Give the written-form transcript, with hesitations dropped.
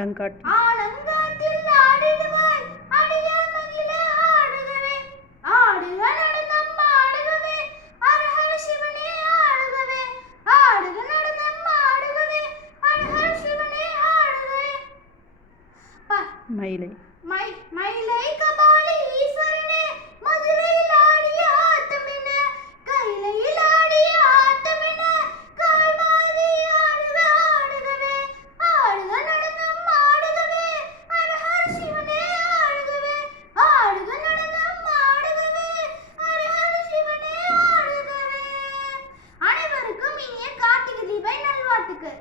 ஆலங்காட்டில் ஆலங்காட்டில் ஆடிடுவாய் அடிய மகிழ ஆடுகவே ஆடுக நடனம் ஆடுகவே ஹரஹர சிவனே ஆடுகவே ஆடுக நடனம் ஆடுகவே ஹரஹர சிவனே ஆடுகவே மயிலை மயிலை கபாலி ஈஸ்வரனே மதுரையில் ஆடிய ஆட்டமென கைலையில் ஆடிய ஆட்டமென கால்மாறி ஆடுக ஆடுகவே ஆடுக நடனம் ஆடுகவே ஹரஹர சிவனே ஆடுகவே ஆடுக நடனம் ஆடுகவே ஹரஹர சிவனே ஆடுகவே. அனைவருக்கும் இனிய கார்த்திகை தீப நல்வாழ்த்துக்கள்.